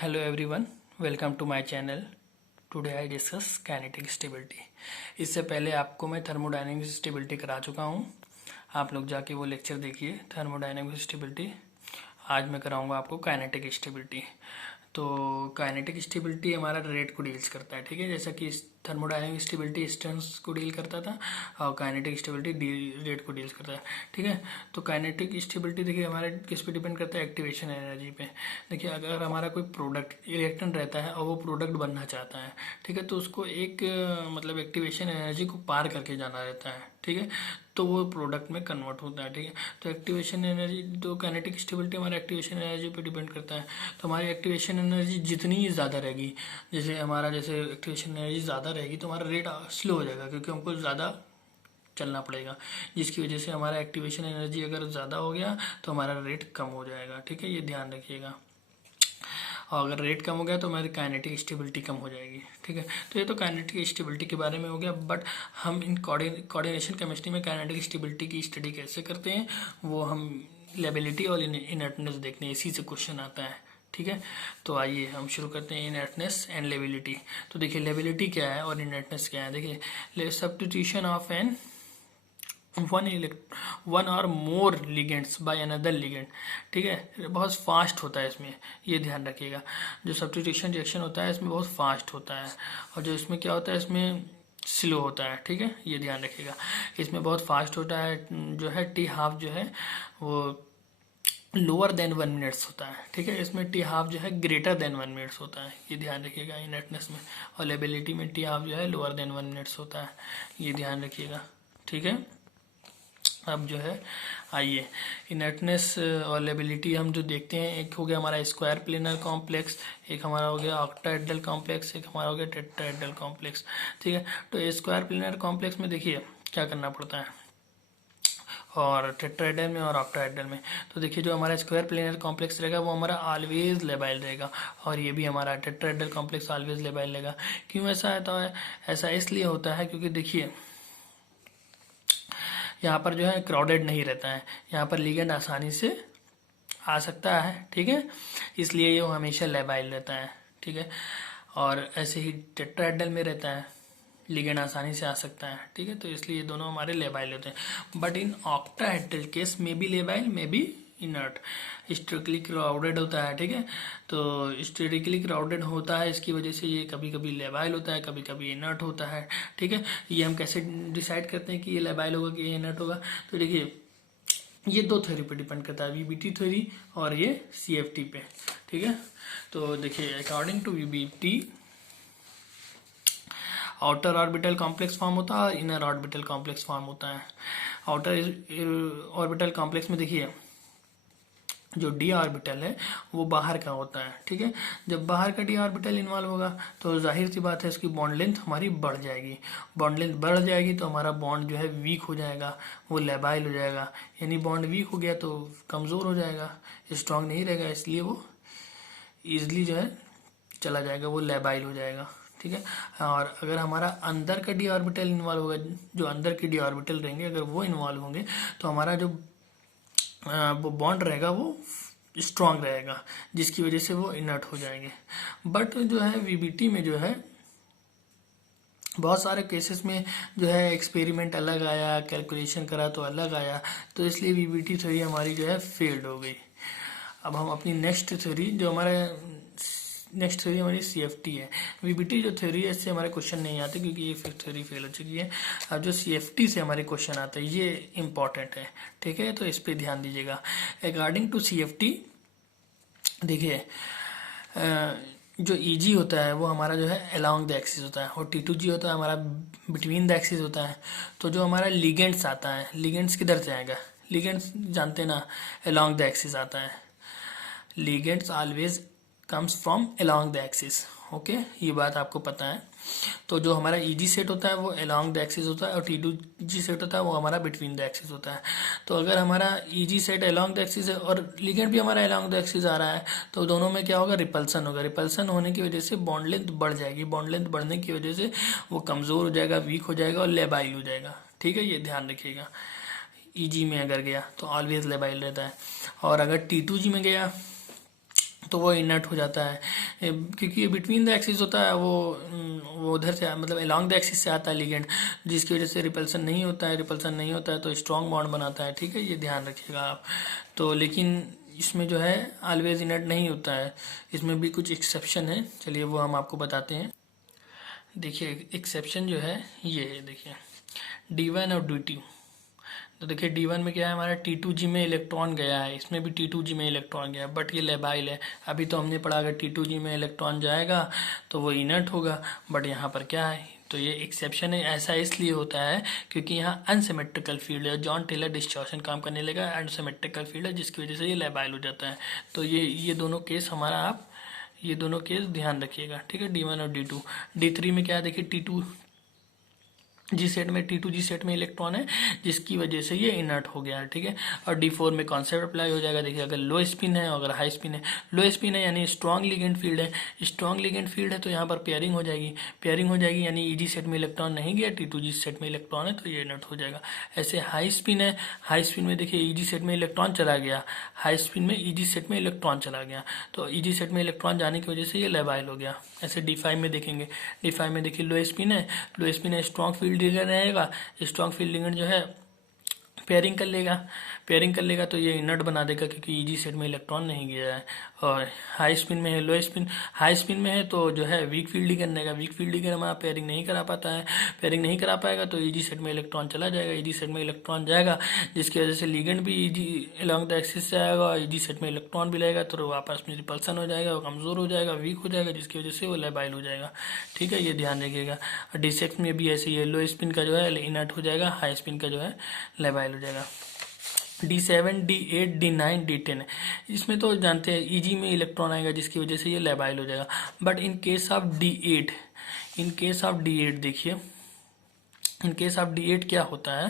Hello everyone, welcome to my channel. Today I discuss kinetic stability. इससे पहले आपको मैं थर्मोडायनेमिक स्टेबिलिटी करा चुका हूँ. आप लोग जाके वो लेक्चर देखिए थर्मोडायनेमिक स्टेबिलिटी. आज मैं कराऊंगा आपको काइनेटिक स्टेबिलिटी. तो काइनेटिक स्टेबिलिटी हमारा रेट को डील्स करता है, ठीक है. जैसा कि थर्मोडायनेमिक स्टेबिलिटी स्ट्रेंथ को डील करता था और काइनेटिक स्टेबिलिटी रेट को डील्स करता है, ठीक है. तो काइनेटिक स्टेबिलिटी देखिए हमारे किस पे डिपेंड करता है, एक्टिवेशन एनर्जी पे. देखिए अगर हमारा कोई प्रोडक्ट इलेक्ट्रॉन रहता है और वो प्रोडक्ट बनना चाहता है, ठीक है, तो उसको एक मतलब एक्टिवेशन एनर्जी को पार करके जाना रहता है, ठीक है, तो वो प्रोडक्ट में कन्वर्ट होता है, ठीक है. तो एक्टिवेशन एनर्जी, तो काइनेटिक स्टेबिलिटी हमारे एक्टिवेशन एनर्जी पे डिपेंड करता है. तो हमारी एक्टिवेशन एनर्जी जितनी ज़्यादा रहेगी, जैसे एक्टिवेशन एनर्जी ज़्यादा रहेगी तो हमारा रेट स्लो हो जाएगा, क्योंकि हमको ज़्यादा चलना पड़ेगा, जिसकी वजह से हमारा एक्टिवेशन एनर्जी अगर ज़्यादा हो गया तो हमारा रेट कम हो जाएगा, ठीक है. ये ध्यान रखिएगा. और अगर रेट कम हो गया तो हमारी काइनेटिक स्टेबिलिटी कम हो जाएगी, ठीक है. तो ये तो काइनेटिक स्टेबिलिटी के बारे में हो गया. बट हम इन कोऑर्डिनेशन केमिस्ट्री में काइनेटिक स्टेबिलिटी की स्टडी कैसे करते हैं वो हम लेबिलिटी और इनर्टनेस देखते हैं, इसी से क्वेश्चन आता है, ठीक है. तो आइए हम शुरू करते हैं इनर्टनेस एंड लेबिलिटी. तो देखिए लेबिलिटी क्या है और इनर्टनेस क्या है. देखिए सब्स्टिट्यूशन ऑफ एन वन और मोर लिगेंड्स बाय अनदर लिगेंड, ठीक है, बहुत फास्ट होता है इसमें, ये ध्यान रखिएगा. जो सब्स्टिट्यूशन रिएक्शन होता है इसमें बहुत फास्ट होता है, और जो इसमें क्या होता है इसमें स्लो होता है, ठीक है, ये ध्यान रखिएगा. इसमें बहुत फास्ट होता है, जो है टी हाफ जो है वो लोअर देन 1 मिनट्स होता है, ठीक है. इसमें टी हाफ जो है ग्रेटर देन 1 मिनट्स होता है, ये ध्यान रखिएगा इनर्टनेस में. और लेबिलिटी में टी हाफ जो है लोअर देन 1 मिनट्स होता है, ये ध्यान रखिएगा, ठीक है. अब जो है आइए इनर्टनेस और लेबिलिटी हम जो देखते हैं, एक हो गया हमारा स्क्वायर प्लेनर कॉम्प्लेक्स, एक हमारा हो गया ऑक्टाहेड्रल कॉम्प्लेक्स, एक हमारा हो गया टेट्राहेड्रल कॉम्प्लेक्स, ठीक है. तो स्क्वायर प्लेनर कॉम्प्लेक्स में देखिए क्या करना पड़ता है, और टेट्राहेड्रल में और ऑक्टाहेड्रल में. तो देखिए जो हमारा स्क्वायर प्लेनर कॉम्प्लेक्स रहेगा वो हमारा ऑलवेज लेबाइल रहेगा, और ये भी हमारा टेट्राहेड्रल कॉम्प्लेक्स ऑलवेज लेबाइल रहेगा. क्यों ऐसा होता है? ऐसा इसलिए होता है क्योंकि देखिए यहाँ पर जो है क्राउडेड नहीं रहता है, यहाँ पर लिगेंड आसानी से आ सकता है, ठीक है, इसलिए ये हमेशा लेबाइल रहता है, ठीक है. और ऐसे ही टेट्राहेड्रल में रहता है, लिगेंड आसानी से आ सकता है, ठीक है, तो इसलिए ये दोनों हमारे लेबाइल होते हैं. बट इन ऑक्टाहेड्रल केस में भी लेबाइल में भी इनर्ट, स्टेटिकली क्राउडेड होता है, ठीक है. तो स्टेटिकली क्राउडेड होता है, इसकी वजह से ये कभी कभी लेबाइल होता है, कभी कभी इनर्ट होता है, ठीक है. ये हम कैसे डिसाइड करते हैं कि ये लेबाइल होगा कि ये इनर्ट होगा. तो देखिए ये दो थ्योरी पे डिपेंड करता है, वीबीटी थ्योरी और ये सीएफटी पे, ठीक है. तो देखिए according to VBT outer orbital complex form होता है और इनर ऑर्बिटल कॉम्प्लेक्स फॉर्म होता है. आउटर ऑर्बिटल कॉम्प्लेक्स में देखिए जो डी ऑर्बिटल है वो बाहर का होता है, ठीक है. जब बाहर का डी ऑर्बिटल इन्वॉल्व होगा तो जाहिर सी बात है इसकी बॉन्ड लेंथ हमारी बढ़ जाएगी. बॉन्ड लेंथ बढ़ जाएगी तो हमारा बॉन्ड जो है वीक हो जाएगा, वो लेबाइल हो जाएगा. यानी बॉन्ड वीक हो गया तो कमज़ोर हो जाएगा, स्ट्रांग नहीं रहेगा, इसलिए वो ईजिली जो है चला जाएगा, वो लेबाइल हो जाएगा, ठीक है. और अगर हमारा अंदर का डी ऑर्बिटल इन्वॉल्व होगा, जो अंदर के डी ऑर्बिटल रहेंगे अगर वो इन्वॉल्व होंगे तो हमारा जो वो बॉन्ड रहेगा वो स्ट्रांग रहेगा, जिसकी वजह से वो इनर्ट हो जाएंगे. बट जो है वीबीटी में जो है बहुत सारे केसेस में जो है एक्सपेरिमेंट अलग आया, कैलकुलेशन करा तो अलग आया, तो इसलिए वीबीटी थ्योरी हमारी जो है फेल्ड हो गई. अब हम अपनी नेक्स्ट थ्योरी हमारी सीएफटी है. वीबीटी जो थ्योरी है इससे हमारे क्वेश्चन नहीं आते क्योंकि ये थ्योरी फेल हो चुकी है. अब जो सीएफटी से हमारे क्वेश्चन आते हैं ये इंपॉर्टेंट है, ठीक है, तो इस पर ध्यान दीजिएगा. अकॉर्डिंग टू सीएफटी देखिए जो ईजी होता है वो हमारा जो है अलोंग द एक्सिस होता है, और टी2जी होता है हमारा बिटवीन द एक्सिस होता है. तो जो हमारा लिगेंड्स आता है, लिगेंड्स किधर से आएगा, लिगेंड्स जानते ना अलोंग द एक्सिस आता है. Ligands always comes from along the axis, okay, ये बात आपको पता है. तो जो हमारा ईजी सेट होता है वो अलोंग द एक्सिस होता है, और टी2जी सेट होता है वो हमारा बिटवीन द एक्सिस होता है. तो अगर हमारा easy set along the axis है और लिगेंड भी हमारा अलोंग द एक्सिस आ रहा है तो दोनों में क्या होगा, रिपल्सन होगा. रिपल्सन होने की वजह से बॉन्ड लेंथ बढ़ जाएगी, बॉन्ड लेंथ बढ़ने की वजह से वो कमज़ोर हो जाएगा, वीक हो जाएगा और लेबाइल हो जाएगा, ठीक है, ये ध्यान रखिएगा. ईजी में अगर गया तो ऑलवेज लेबाइल रहता है, और अगर टी2जी में गया तो वो इनर्ट हो जाता है, क्योंकि ये बिटवीन द एक्सिस होता है, वो उधर से मतलब अलोंग द एक्सिस से आता है लिगेंड, जिसकी वजह से रिपल्सन नहीं होता है। रिपल्सन नहीं होता है तो स्ट्रॉन्ग बॉन्ड बनाता है, ठीक है, ये ध्यान रखिएगा आप। तो लेकिन इसमें जो है ऑलवेज इनर्ट नहीं होता है, इसमें भी कुछ एक्सेप्शन है, चलिए वो हम आपको बताते हैं। देखिए एक्सेप्शन जो है ये देखिए D1 और D2। तो देखिए D1 में क्या है, हमारा T2G में इलेक्ट्रॉन गया है, इसमें भी T2G में इलेक्ट्रॉन गया है, बट ये लेबाइल है। अभी तो हमने पढ़ा अगर T2G में इलेक्ट्रॉन जाएगा तो वो इनर्ट होगा, बट यहाँ पर क्या है, तो ये एक्सेप्शन है। ऐसा इसलिए होता है क्योंकि यहाँ अनसिमेट्रिकल फील्ड है, जॉन टेलर डिस्टॉर्शन काम करने लगा, अनसिमेट्रिकल फील्ड है, जिसकी वजह से ये लेबाइल हो जाता है। तो ये दोनों केस हमारा, आप ये दोनों केस ध्यान रखिएगा, ठीक है। D1 और D2। D3 में क्या है, देखिए T2G सेट में, T2G सेट में इलेक्ट्रॉन है, जिसकी वजह से ये इनर्ट हो गया है, ठीक है। और D4 में कॉन्सेप्ट अप्लाई हो जाएगा। देखिए अगर लो स्पिन है और अगर हाई स्पिन है, लो स्पिन है यानी स्ट्रॉन्ग लिगेंड फील्ड है, स्ट्रॉन्ग लिगेंड फील्ड है तो यहाँ पर पेयरिंग हो जाएगी, पेयरिंग हो जाएगी यानी EG सेट में इलेक्ट्रॉन नहीं गया, T2G सेट में इलेक्ट्रॉन है तो ये इनर्ट हो जाएगा। ऐसे हाई स्पिन है, हाई स्पिन में देखिए EG सेट में इलेक्ट्रॉन चला गया, हाई स्पिन में EG सेट में इलेक्ट्रॉन चला गया, तो EG सेट में इलेक्ट्रॉन जाने की वजह से ये लेबाइल हो गया। ऐसे D5 में देखेंगे, D5 में देखिए लो स्पिन है, लो स्पिन है, स्ट्रॉन्ग फील्ड रहेगा, स्ट्रॉन्ग फील्ड लिगेंड जो है पेयरिंग कर लेगा, पेयरिंग कर लेगा तो ये इनर्ट बना देगा क्योंकि EG सेट में इलेक्ट्रॉन नहीं गया है। और हाई स्पिन में है, लो स्पिन, हाई स्पिन में है तो जो है वीक फील्ड लिगेंड रहेगा, वीक फील्ड लिगेंड हमारा पेयरिंग नहीं करा पाता है, पेयरिंग नहीं करा पाएगा तो EG सेट में इलेक्ट्रॉन चला जाएगा, EG सेट में इलेक्ट्रॉन जाएगा जिसकी वजह से लिगेंड भी EG अलॉन्ग द एक्सिस से आएगा और EG सेट में इलेक्ट्रॉन भी रहेगा, तो आपस में रिपल्सन हो जाएगा, वो कमज़ोर हो जाएगा, वीक हो जाएगा, जिसकी वजह से वो लेबाइल हो जाएगा, ठीक है, ये ध्यान रखिएगा। और D6 में भी ऐसे ही है, लो स्पिन का जो है इनर्ट हो जाएगा, हाई स्पिन का जो है लेबाइल हो जाएगा। D7, D8, D9, D10 इसमें तो जानते हैं EG में इलेक्ट्रॉन आएगा जिसकी वजह से ये लेबाइल हो जाएगा। But in case of D8, in case of D8 देखिए, इन केस ऑफ D8 क्या होता है,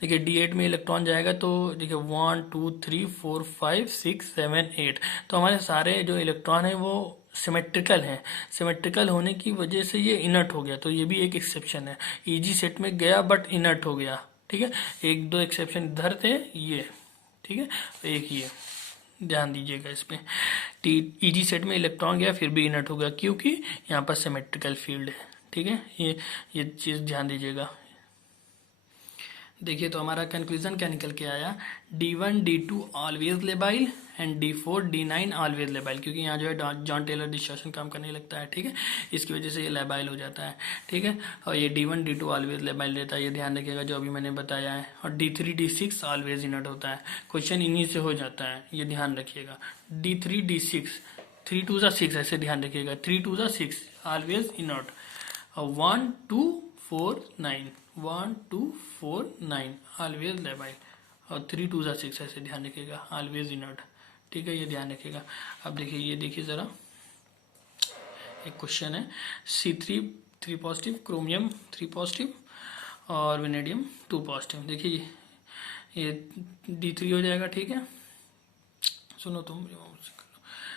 देखिए D8 में इलेक्ट्रॉन जाएगा तो देखिए 1 2 3 4 5 6 7 8, तो हमारे सारे जो इलेक्ट्रॉन है वो सिमेट्रिकल हैं, सिमेट्रिकल होने की वजह से ये इनर्ट हो गया, तो ये भी एक एक्सेप्शन है। EG सेट में गया बट इनर्ट हो गया, ठीक है। एक दो एक्सेप्शन इधर थे ये, ठीक है, एक ये ध्यान दीजिएगा इस पे। EG सेट में इलेक्ट्रॉन गया फिर भी इनर्ट हो गया क्योंकि यहाँ पर सिमेट्रिकल फील्ड है, ठीक है, ये चीज़ ध्यान दीजिएगा। देखिए तो हमारा कंक्लूजन क्या निकल के आया, D1 D2 always labile and D4 D9 always labile, क्योंकि यहाँ जो है जॉन टेलर डिस्टॉर्शन काम करने लगता है, ठीक है, इसकी वजह से ये लेबाइल हो जाता है, ठीक है। और ये D1 D2 ऑलवेज लेबाइल रहता है, ये ध्यान रखिएगा जो अभी मैंने बताया है। और D3 D6 ऑलवेज इनर्ट होता है, क्वेश्चन इन्हीं से हो जाता है, ये ध्यान रखिएगा। D3 D6, 3 2 6 ऐसे ध्यान रखिएगा, 3 2 6 ऑलवेज इनर्ट। और 1 2 4 9, 1 2 4 9 ऑलवेज लेबाइल, और 3 2 6 ऐसे ध्यान रखिएगा, ऑलवेज इनर्ट, ठीक है, ये ध्यान रखिएगा। अब देखिए ये देखिए ज़रा एक क्वेश्चन है, C3 3 पॉजिटिव, क्रोमियम 3 पॉजिटिव और वेनेडियम 2 पॉजिटिव। देखिए ये D3 हो जाएगा, ठीक है, सुनो तुम,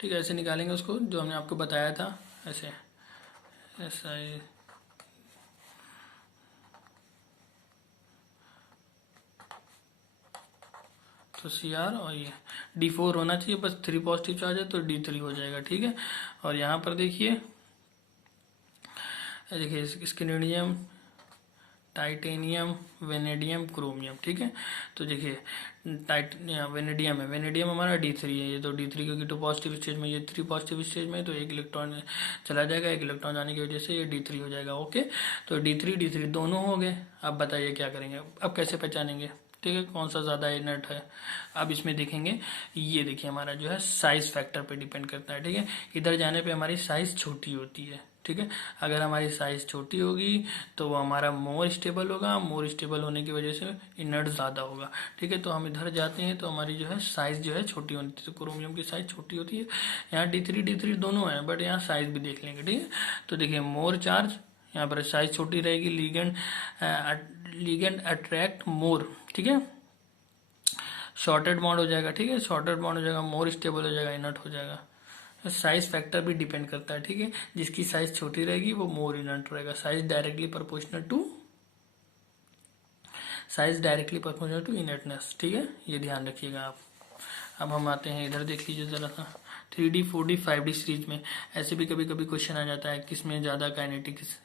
ठीक है, ऐसे निकालेंगे उसको जो हमने आपको बताया था, ऐसे ऐसा ये तो CR और ये D4 होना चाहिए, बस 3 पॉजिटिव चार्ज है तो D3 हो जाएगा, ठीक है। और यहाँ पर देखिए देखिए स्केंडियम, टाइटेनियम, वेनेडियम, क्रोमियम, ठीक है। तो देखिए वेनेडियम है, वेनेडियम हमारा D3 है, ये तो D3 क्योंकि 2 पॉजिटिव स्टेज में, ये 3 पॉजिटिव स्टेज में, तो एक इलेक्ट्रॉन चला जाएगा, एक इलेक्ट्रॉन जाने की वजह से ये D3 हो जाएगा, ओके। तो D3 दोनों हो गए। अब बताइए क्या करेंगे, अब कैसे पहचानेंगे, ठीक है, कौन सा ज़्यादा इनर्ट है। अब इसमें देखेंगे, ये देखिए हमारा जो है साइज फैक्टर पे डिपेंड करता है, ठीक है, इधर जाने पे हमारी साइज छोटी होती है, ठीक है। अगर हमारी साइज छोटी होगी तो वो हमारा मोर स्टेबल होगा, मोर स्टेबल होने की वजह से इनर्ट ज़्यादा होगा, ठीक है। तो हम इधर जाते हैं तो हमारी जो है साइज जो है छोटी होती है, तो क्रोमियम की साइज छोटी होती है। यहाँ D3 दोनों है, बट यहाँ साइज भी देख लेंगे, ठीक है। तो देखिए मोर चार्ज, यहाँ पर साइज छोटी रहेगी, लिगेंड अट्रैक्ट मोर, ठीक है, शॉर्टेड बॉन्ड हो जाएगा, ठीक है, शॉर्टेड बॉन्ड हो जाएगा, मोर स्टेबल हो जाएगा, इनर्ट हो जाएगा। साइज फैक्टर भी डिपेंड करता है, ठीक है, जिसकी साइज छोटी रहेगी वो मोर इनर्ट रहेगा, size directly proportional to inertness, ठीक है, ये ध्यान रखिएगा आप। अब हम आते हैं इधर, देख लीजिए जरा सा, 3D 4D 5D सीरीज में ऐसे भी कभी कभी क्वेश्चन आ जाता है किसमें ज़्यादा काइनेटिक्स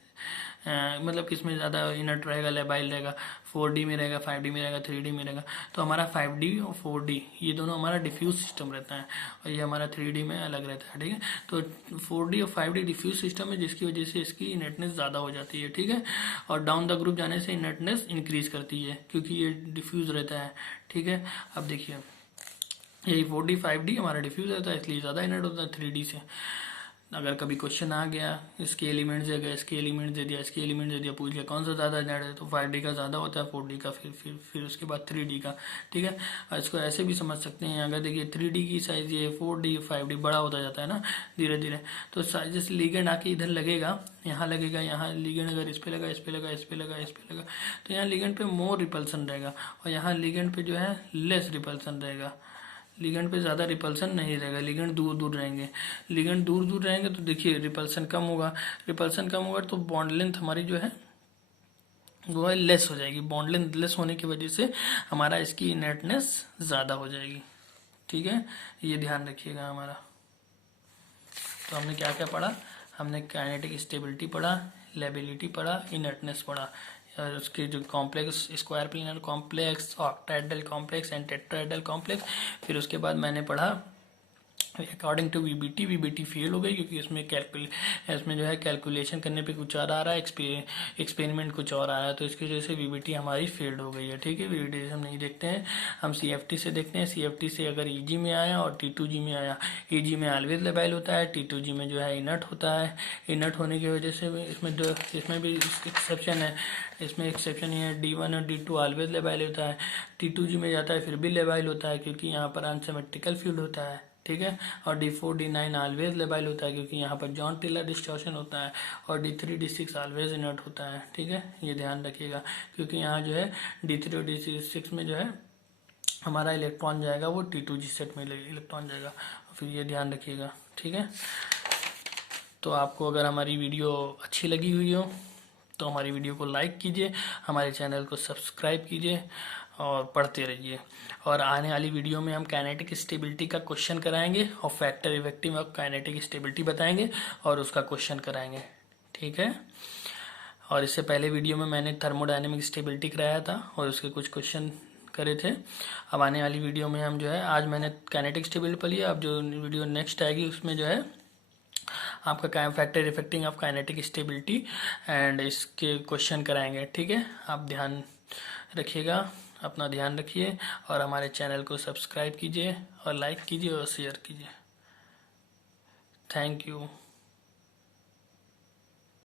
मतलब किसमें ज़्यादा इनर्ट रहेगा, लेबाइल रहेगा, 4D में रहेगा, 5D में रहेगा, 3D में रहेगा। तो हमारा 5D और 4D ये दोनों हमारा डिफ्यूज सिस्टम रहता है और ये हमारा 3D में अलग रहता है, ठीक है। तो 4D और 5D डिफ्यूज सिस्टम है जिसकी वजह से इसकी इनर्टनेस ज़्यादा हो जाती है, ठीक है। और डाउन द ग्रुप जाने से इनर्टनेस इंक्रीज करती है क्योंकि ये डिफ्यूज रहता है, ठीक है। अब देखिए यही 4D 5D हमारा डिफ्यूज रहता है इसलिए ज़्यादा इनर्ट होता है 3D से। अगर कभी क्वेश्चन आ गया इसके एलिमेंट्स दे गया, इसके एलिमेंट्स दे दिया, इसके एलिमेंट्स दे दिया, पूछ लिया कौन सा ज़्यादा इनर्ट है, तो 5D का ज़्यादा होता है, 4D का, फिर उसके बाद 3D का, ठीक है। और इसको ऐसे भी समझ सकते हैं, अगर देखिए 3D की साइज ये 4D 5D बड़ा होता जाता है ना धीरे धीरे, तो जैसे लिगेंड आके इधर लगेगा, यहाँ लगेगा, यहाँ लिगेंड अगर इस पे लगा, इस पे लगा, इस पे लगा, इस पे लगा, तो यहाँ लिगेंड पे मोर रिपल्सन रहेगा और यहाँ लिगेंड पे जो है लेस रिपल्सन रहेगा। लिगेंड पे ज़्यादा रिपल्सन नहीं रहेगा, लिगेंड दूर दूर रहेंगे। लिगेंड दूर दूर रहेंगे तो देखिए रिपल्सन कम होगा, रिपल्सन कम होगा तो बॉन्ड लेंथ हमारी जो है वो है लेस हो जाएगी। बॉन्ड लेंथ लेस होने की वजह से हमारा इसकी इनर्टनेस ज़्यादा हो जाएगी, ठीक है। ये ध्यान रखिएगा हमारा। तो हमने क्या क्या पढ़ा, हमने काइनेटिक स्टेबिलिटी पढ़ा, लेबिलिटी पढ़ा, इनर्टनेस पढ़ा, और उसके जो complex, square planar complex, octahedral complex and tetrahedral complex. फिर उसके बाद मैंने पढ़ा अकॉर्डिंग टू वीबीटी फेल हो गई क्योंकि इसमें जो है कैलकुलेशन करने पे कुछ और आ रहा है, एक्सपेरिमेंट कुछ और आ रहा है, तो इसकी वजह से वीबीटी हमारी फेल्ड हो गई है, ठीक है। वीबीटी हम नहीं देखते हैं, हम सीएफटी से देखते हैं। सीएफटी से अगर ईजी में आया और T2G में आया, ईजी में ऑलवेज लेबाइल होता है, T2G में जो है इनर्ट होता है। इनर्ट होने की वजह से इसमें भी एक्सेप्शन है, इसमें एक्सेप्शन है D1 और D2 ऑलवेज लेबाइल होता है, T2G में जाता है फिर भी लेबाइल होता है क्योंकि यहाँ पर अनसिमेट्रिकल फील्ड होता है, ठीक है। और D4 D9 ऑलवेज लेबाइल होता है क्योंकि यहाँ पर जॉन टेलर डिस्टॉर्शन होता है, और D3 D6 ऑलवेज इनर्ट होता है, ठीक है। ये ध्यान रखिएगा क्योंकि यहाँ जो है D3 और D6 में जो है हमारा इलेक्ट्रॉन जाएगा वो T2G सेट में इलेक्ट्रॉन जाएगा, फिर ये ध्यान रखिएगा, ठीक है। तो आपको अगर हमारी वीडियो अच्छी लगी हुई हो तो हमारी वीडियो को लाइक कीजिए, हमारे चैनल को सब्सक्राइब कीजिए और पढ़ते रहिए। और आने वाली वीडियो में हम काइनेटिक स्टेबिलिटी का क्वेश्चन कराएंगे और factor effective of kinetic stability बताएंगे और उसका क्वेश्चन कराएंगे, ठीक है। और इससे पहले वीडियो में मैंने थर्मोडायनेमिक स्टेबिलिटी कराया था और उसके कुछ क्वेश्चन करे थे। अब आने वाली वीडियो में हम जो है, आज मैंने काइनेटिक स्टेबिलिटी पढ़ी है, अब जो वीडियो नेक्स्ट आएगी उसमें जो है आपका factor affecting of kinetic stability and इसके क्वेश्चन कराएंगे, ठीक है। आप ध्यान रखिएगा, अपना ध्यान रखिए और हमारे चैनल को सब्सक्राइब कीजिए और लाइक कीजिए और शेयर कीजिए। Thank you.